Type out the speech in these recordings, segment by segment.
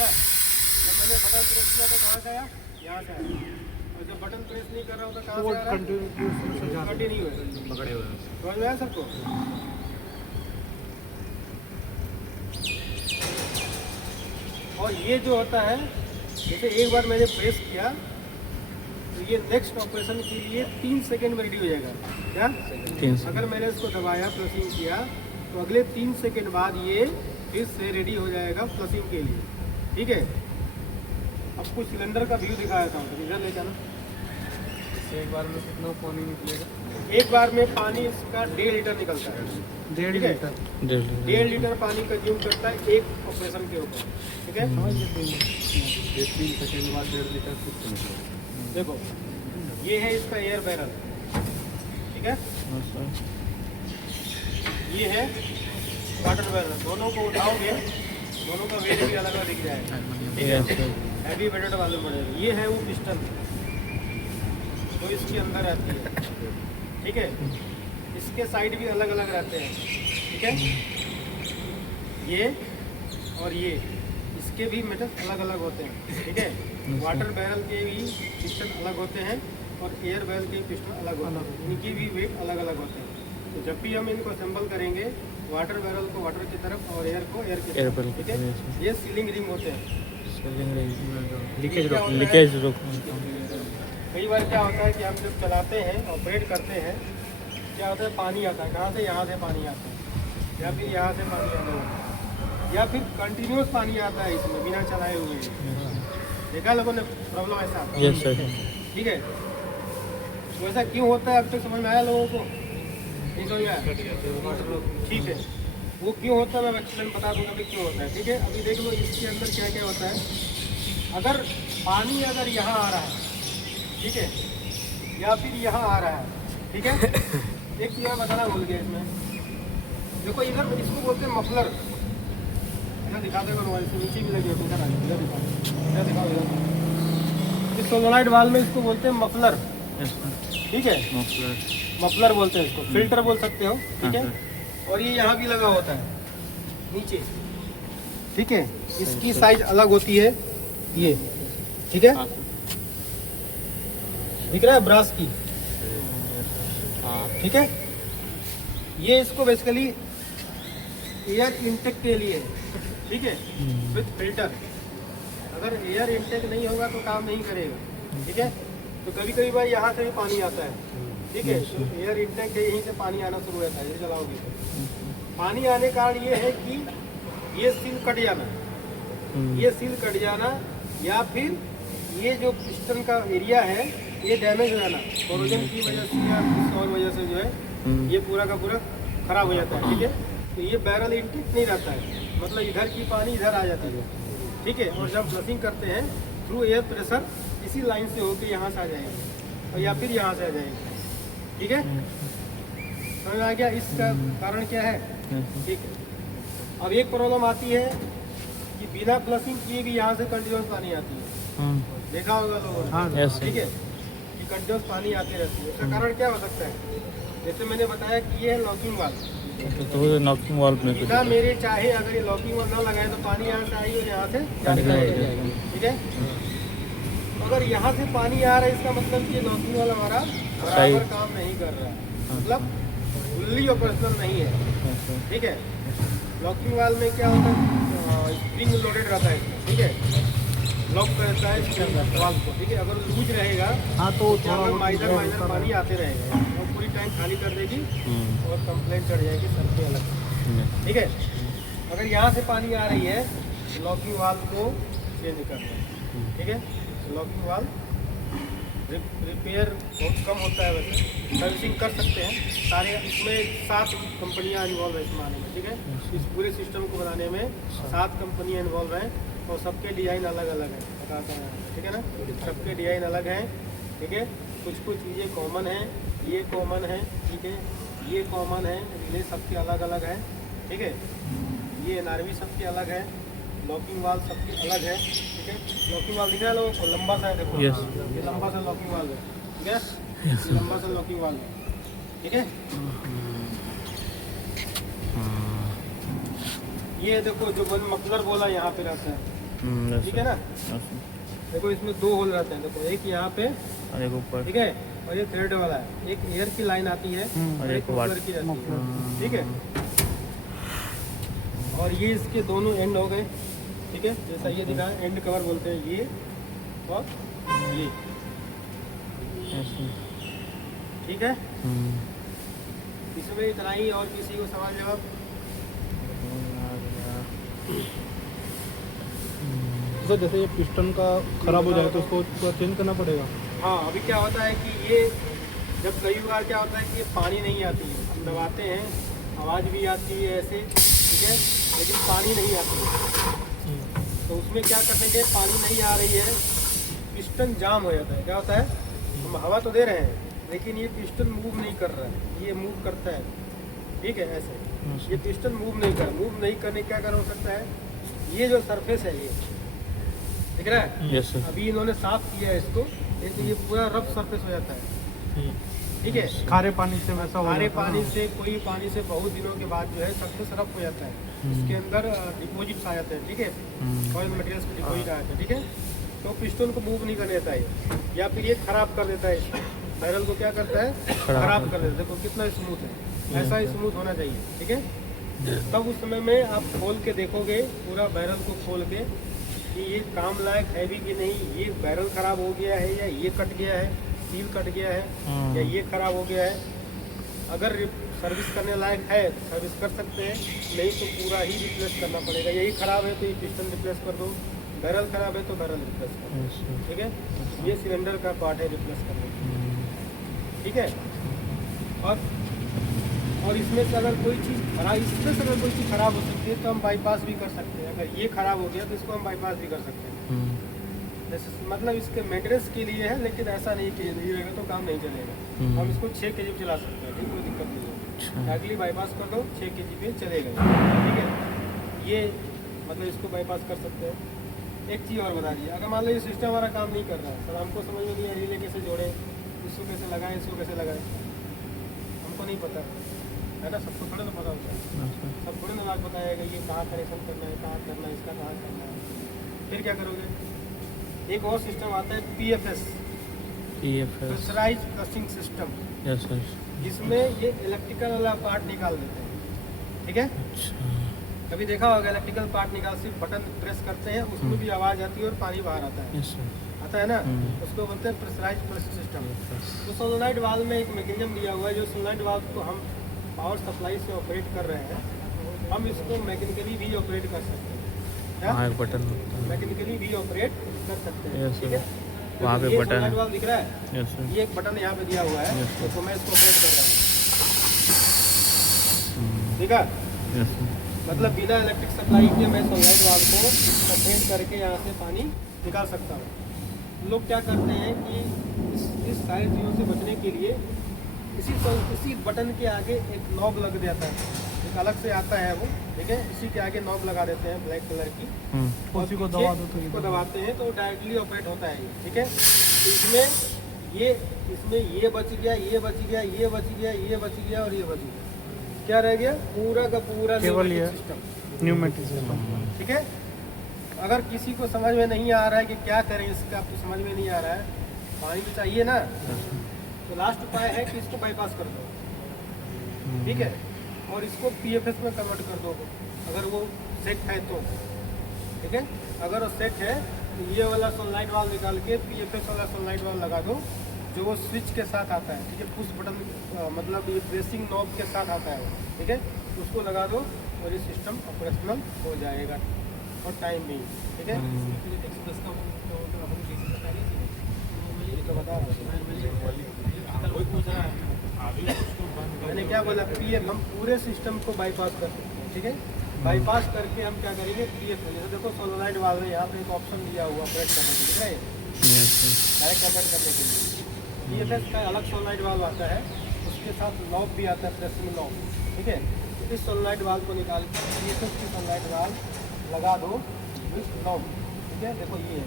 है? जब मैंने बटन प्रेस किया तो कहाँ से आया? यहाँ से आया। और जब बटन प्रेस नहीं कर रहा होता कहाँ से आ रहा है? कंटिन्यू है, पकड़े हुए हैं। समझ में आया सबको? और ये जो होता है, जैसे एक बार मैंने प्रेस किया तो ये नेक्स्ट ऑपरेशन के लिए 3 सेकंड में रेडी हो जाएगा। क्या? 3 सेकंड। अगर मैंने इसको दबाया, फ्लशिंग किया, तो अगले 3 सेकंड बाद ये फिर से रेडी हो जाएगा फ्लशिंग के लिए। ठीक है। अब कुछ सिलेंडर का व्यू दिखाया था, इधर ले जाना। एक बार में कितना पानी निकलेगा? एक बार में पानी इसका 1.5 लीटर निकलता है। 1.5 ठीक है? लीटर। 1.5 लीटर पानी कंज्यूम करता है एक ऑपरेशन के ऊपर। ठीक है। 3 सेकंड बाद 1.5 लीटर कुछ निकलेगा। देखो, ये है इसका एयर बैरल। ठीक है। ये है वाटर बैरल। दोनों को उठाओगे, दोनों का वेट भी अलग अलग दिख जाएगा। ठीक है। हैवी वेटेड मालूम पड़ेगा। ये है वो पिस्टन जो इसके अंदर रहती है। ठीक है। इसके साइड भी अलग अलग रहते हैं। ठीक है। ये और ये, इसके भी मेटल अलग अलग होते हैं। ठीक है। वाटर बैरल के भी पिस्टन अलग होते हैं और एयर बैरल के पिस्टन अलग होते हैं। इनकी भी वेट अलग अलग होते हैं। तो जब भी हम इनको असेंबल करेंगे, वाटर बैरल को वाटर की तरफ और एयर को एयर की तरफ। ठीक है। ये सीलिंग रिंग होते हैं। लीकेज रोक। कई बार क्या होता है कि हम जब चलाते हैं, ऑपरेट करते हैं, क्या होता है, पानी आता है। कहाँ से? यहाँ से पानी आता है, या फिर यहाँ से पानी आता है, या फिर कंटिन्यूस पानी आता है इसमें बिना चलाए हुए। देखा लोगों ने प्रॉब्लम ऐसा आता है? Yes sir. ठीक है। तो ऐसा क्यों होता है, अब तक समझ में आया लोगों को? नहीं समझ में आया? ठीक है। वो क्यों होता है मैं एक्सप्लेन बता दूंगा कि क्यों होता है। ठीक है। अभी देख लो इसके अंदर क्या क्या होता है। अगर पानी अगर यहाँ आ रहा है, ठीक है, या फिर यहाँ आ रहा है, ठीक है। एक चीज़ मैं बताना भूल गया इसमें। देखो इधर इसको बोलते हैं मफलर। इधर दिखाते हो मोबाइल से, नीचे भी लगे होते हैं। इधर दिखाओ इधर। इस सोलोनाइट वाल में इसको बोलते हैं मफलर। ठीक है। मफलर बोलते हैं इसको, फिल्टर बोल सकते हो। ठीक है। और ये यहाँ भी लगा होता है नीचे। ठीक है। इसकी साइज अलग होती है ये। ठीक है। दिख रहा है ब्रास की? ठीक है। ये इसको बेसिकली एयर इनटेक के लिए। ठीक है। With filter. अगर एयर इनटेक नहीं होगा तो काम नहीं करेगा। ठीक है। तो कभी कभी भाई यहाँ से भी पानी आता है। ठीक है। तो एयर इनटेक है, यहीं से पानी आना शुरू होता है। ये चलाओगे पानी आने का कारण ये है कि ये सील कट जाना, ये सील कट जाना, या फिर ये जो पिस्टन का एरिया है ये डैमेज हो जाना कोरोजन की वजह से या किसी और वजह से जो है ये पूरा का पूरा खराब हो जाता है। ठीक है। तो ये बैरल इंटेक नहीं रहता है, मतलब इधर की पानी इधर आ जाती है। ठीक है। और जब फ्लशिंग करते हैं थ्रू एयर प्रेशर इसी लाइन से होकर यहाँ से आ जाएगा, और या फिर यहाँ से आ जाएगा। ठीक है। समझ आ गया इसका कारण क्या है? ठीक है। अब एक प्रॉब्लम आती है कि बिना फ्लशिंग किए भी यहाँ से कंटिन्यूस पानी आती है। देखा होगा लोगों ने। ठीक है। कि कंटिन्यूस पानी आते रहती है। इसका कारण क्या हो सकता है? जैसे मैंने बताया कि ये है लॉकिंग वाल्व। तो नॉकिंग वाल्व में बिना मेरे चाहे अगर ये लॉकिंग वाल्व ना लगाए तो पानी यहाँ से आई और यहाँ से जाएगा। ठीक है। अगर यहाँ से पानी आ रहा है इसका मतलब कि लॉकिंग वाला हमारा बराबर काम नहीं कर रहा है, मतलब फुल्ली ऑपरेशनल नहीं है। ठीक है। लॉकिंग वाल्व में क्या होता है, स्प्रिंग लोडेड रहता है इसमें। ठीक है। लॉक करता है वाल्व को। ठीक है। अगर लूज रहेगा हाँ तो थोड़ा माइनर पानी आते रहेगा और पूरी टैंक खाली कर देगी और कंप्लेंट चढ़ जाएगी सबके अलग। ठीक है। अगर यहाँ से पानी आ रही है तो लॉकिंग वाल्व को चेंज करना है। ठीक है। लॉकिंग वाल्व रिपेयर बहुत कम होता है, वैसे सर्विसिंग कर सकते हैं सारे। इसमें 7 कंपनियां इन्वॉल्व है इस मामले में। ठीक है। इस पूरे सिस्टम को बनाने में 7 कंपनियां इन्वॉल्व हैं और सबके डिज़ाइन अलग अलग है, बताता है। ठीक है ना। सबके डिज़ाइन अलग हैं। ठीक है। कुछ कुछ चीज़ें कॉमन हैं, ये कॉमन है। ठीक है। ये कॉमन है, ये सबके अलग अलग है। ठीक है। ये एनआरवी सबके अलग है, लॉकिंग वाल सबके अलग है। ठीक है। लॉकिंग वाल दिख रहा है लोगों को, लंबा सा है देखो। ये लंबा सा लॉकिंग वाल है। ठीक है। ये लंबा सा लॉकिंग वाल है। ठीक है। ये देखो जो मफलर बोला यहाँ पे रहता है, ठीक है ना। देखो इसमें 2 होल रहते हैं, देखो एक यहाँ पे, और एक ऊपर। ठीक है, और ये थ्रेड वाला है, एक एयर की लाइन आती है और एक मफलर की रहती है, ठीक है। और ये इसके दोनों एंड हो गए, ठीक है, जैसा ये दिखा है, एंड कवर बोलते हैं ये और ये, ठीक है। इसमें इतना ही, और किसी को सवाल जवाब? सर जैसे ये पिस्टन का खराब हो जाए तो उसको पूरा चेंज करना पड़ेगा? हाँ, अभी क्या होता है कि ये जब कई बार क्या होता है कि ये पानी नहीं आती है, हम दबाते हैं, आवाज़ भी आती है ऐसे, ठीक है, लेकिन पानी नहीं आती है। तो उसमें क्या करने के, पानी नहीं आ रही है, पिस्टन जाम हो जाता है। क्या होता है, हम हवा तो दे रहे हैं लेकिन ये पिस्टन मूव नहीं कर रहा है, ये मूव करता है, ठीक है, ऐसे ये पिस्टन मूव नहीं करने क्या कारण हो सकता है, ये जो सरफेस है ये दिख रहा है, यस सर। अभी इन्होंने साफ किया है इसको, लेकिन ये पूरा रफ सरफेस हो जाता है, ठीक है। खारे पानी से वैसा हो खारे जाता है। पानी से, कोई पानी से बहुत दिनों के बाद जो है सरफेस रफ हो जाता है, इसके अंदर डिपोजिट्स आ जाते हैं, ठीक है, ऑयल मटेरियल्स के डिपोजिट आ जाते हैं, ठीक है। तो पिस्टन को मूव नहीं करने देता है, या फिर ये खराब कर देता है, बैरल को क्या करता है, खराब कर देता है। देखो कितना स्मूथ है, ऐसा ही स्मूथ होना चाहिए, ठीक है। तब उस समय में आप खोल के देखोगे, पूरा बैरल को खोल के, कि ये काम लायक है भी कि नहीं, ये बैरल खराब हो गया है, या ये कट गया है, सील कट गया है, या ये खराब हो गया है। अगर सर्विस करने लायक है तो सर्विस कर सकते हैं, नहीं तो पूरा ही रिप्लेस करना पड़ेगा। यही खराब है तो ये पिस्टन रिप्लेस कर दो, बैरल खराब है तो बैरल रिप्लेस कर दो, ठीक है। ये सिलेंडर का पार्ट है रिप्लेस करने का, ठीक है। और इसमें से अगर कोई चीज़ खराब हो सकती है तो हम बाईपास भी कर सकते हैं। अगर ये खराब हो गया तो इसको हम बाईपास भी कर सकते हैं, जैसे मतलब इसके मेंटेनेंस के लिए है, लेकिन ऐसा नहीं कि नहीं रहेगा तो काम नहीं चलेगा। हम इसको 6 kg चला सकते हैं, ठीक, कोई दिक्कत नहीं है। अगली बाईपास कर दो, 6 kg पे चलेगा, ठीक है। ये मतलब इसको बाईपास कर सकते हैं। एक चीज़ और बता दीजिए, अगर मान लो ये सिस्टम हमारा काम नहीं कर रहा है, सर हमको समझ में नहीं है रिले कैसे जोड़े, इसको कैसे लगाएं, इसको कैसे लगाएं, हमको नहीं पता है ना, सबको थोड़ा ना पता होता है, सब थोड़े ना बात बताएगा ये कहाँ कनेक्शन करना है, कहाँ करना है, इसका कहाँ करना है। फिर क्या करोगे, एक और सिस्टम आता है PFS, pressurise flushing system, yes sir. जिसमें ये इलेक्ट्रिकल वाला पार्ट निकाल देते हैं, ठीक है। कभी देखा होगा इलेक्ट्रिकल पार्ट निकाल, सिर्फ बटन प्रेस करते हैं, उसमें भी आवाज़ आती है और पानी बाहर आता है, आता है ना, उसको बोलते हैं प्रेशराइज फ्लशिंग सिस्टम। तो सोलेनॉइड वाल्व में एक मैकेनिज्म दिया हुआ है, जो सोलेनॉइड वाल्व को हम पावर सप्लाई से ऑपरेट कर रहे हैं, हम इसको मैकेनिकली भी ऑपरेट कर सकते हैं, क्या बटन मैकेनिकली भी ऑपरेट कर सकते हैं, Yes, ठीक है। वहाँ पे ये बटन है। सोलेनॉइड वाल्व दिख रहा है, यस सर। ये एक बटन यहाँ पे दिया हुआ है, Yes, sir. तो मैं इसको ऑपरेट कर रहा हूँ, ठीक है। Yes sir. मतलब बिना इलेक्ट्रिक सप्लाई के मैं सोलेनॉइड वाल्व को ऑपरेट करके यहाँ से पानी निकाल सकता हूँ। लोग क्या करते हैं कि इस सारी चीज़ों से बचने के लिए इसी बटन के आगे एक नॉब लग जाता है, एक अलग से आता है वो, ठीक है, इसी के आगे नॉब लगा देते हैं ब्लैक कलर की, उसी को दबा दो तो ये इसको दबाते हैं तो डायरेक्टली ऑपरेट होता है ये, ठीक है। तो इसमें ये बच गया, ये बच गया, ये बच गया, ये बच गया और ये बच गया, क्या रह गया, पूरा का पूरा केवल ये सिस्टम, न्यूमेटिक सिस्टम। ठीक है। अगर किसी को समझ में नहीं आ रहा है कि क्या करें इसका, आपको समझ में नहीं आ रहा है, पानी तो चाहिए ना, तो लास्ट उपाय है कि इसको बाईपास कर दो, ठीक है, और इसको PFS में कन्वर्ट कर दो, अगर वो सेट है तो, ठीक है। अगर वो सेट है तो ये वाला सोलेनॉइड वाल्व निकाल के PFS वाला सोलेनॉइड वाल्व लगा दो, जो वो स्विच के साथ आता है, ठीक है, पुश बटन मतलब ये प्रेसिंग नॉब के साथ आता है, ठीक है, उसको लगा दो और ये सिस्टम ऑपरेशनल हो जाएगा और टाइम भी, ठीक है। मैंने क्या बोला, PF, हम पूरे सिस्टम को बाईपास कर सकते हैं, ठीक है। बाईपास करके हम क्या करेंगे, PF, जैसे देखो सोलेनॉइड वाल्व में यहाँ पे एक ऑप्शन दिया हुआ ऑपरेट करने के लिए, दिख रहा है, डायरेक्ट ऑपरेट करने के लिए PFS का अलग सोलेनॉइड वाल्व आता है, उसके साथ नॉब भी आता है, प्रेसिंग नॉब, ठीक है। तो इस सोलेनॉइड वाल्व को निकाल कर PFS की सोलेनॉइड वाल्व लगा दो विथ नॉब, ठीक है। देखो ये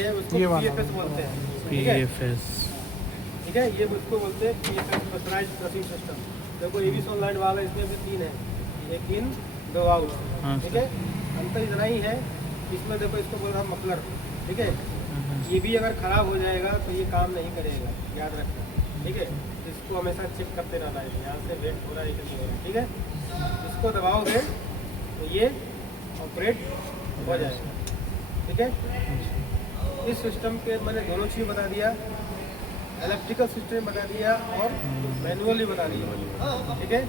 है उसको PFS बोलते हैं, ठीक है, ठीक है, ये उसको बोलते हैं PFS, प्रेशराइज्ड फ्लशिंग सिस्टम। देखो ये भी सोलेनॉइड वाल्व है, इसमें भी 3 है, एक इन दो आउट, हाँ, ठीक है। अंतर इतना ही है, इसमें देखो इसको बोल रहा मफलर, ठीक है। ये भी अगर ख़राब हो जाएगा तो ये काम नहीं करेगा, याद रखना, ठीक है। इसको हमेशा चेक करते रहना है, यहाँ से वेट हो रहा है कि नहीं हो रहा है, ठीक है। इसको दबाओगे तो ये ऑपरेट हो जाएगा, ठीक है। इस सिस्टम के मैंने दोनों चीज़ बता दिया, इलेक्ट्रिकल सिस्टम बता दिया और मैनुअली बता दिया, ठीक है।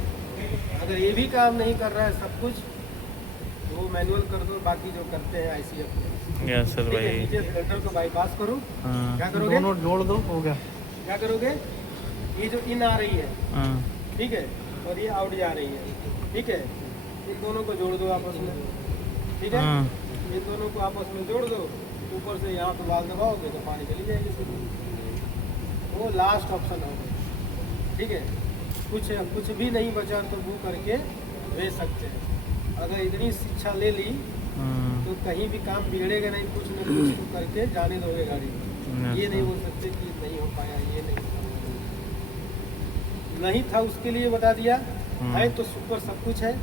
अगर ये भी काम नहीं कर रहा है सब कुछ, तो वो मैनुअल कर दो, बाकी जो करते हैं ICF में, यस सर ठीक है। भाई। नीचे सिलेंडर को बाईपास करो, हाँ क्या करोगे, दोनों जोड़ दो, हो गया। क्या करोगे, ये जो इन आ रही है, हाँ ठीक है, और ये आउट जा रही है, ठीक है। इन दोनों को जोड़ दो आपस में, ठीक है। हाँ इन दोनों को आपस में जोड़ दो, ऊपर से यहाँ पे बाल दबाओगे तो पानी चली जाएगी सीधी। वो लास्ट ऑप्शन होगा, ठीक है। कुछ भी नहीं बचा तो वो करके भेज सकते हैं। अगर इतनी शिक्षा ले ली हाँ तो कहीं भी काम बिगड़ेगा नहीं, कुछ न कुछ तो करके जाने दोगे गाड़ी में। ये नहीं बोल सकते कि नहीं हो पाया, ये नहीं हो पाया। नहीं था उसके लिए बता दिया, है तो सुपर सब कुछ है।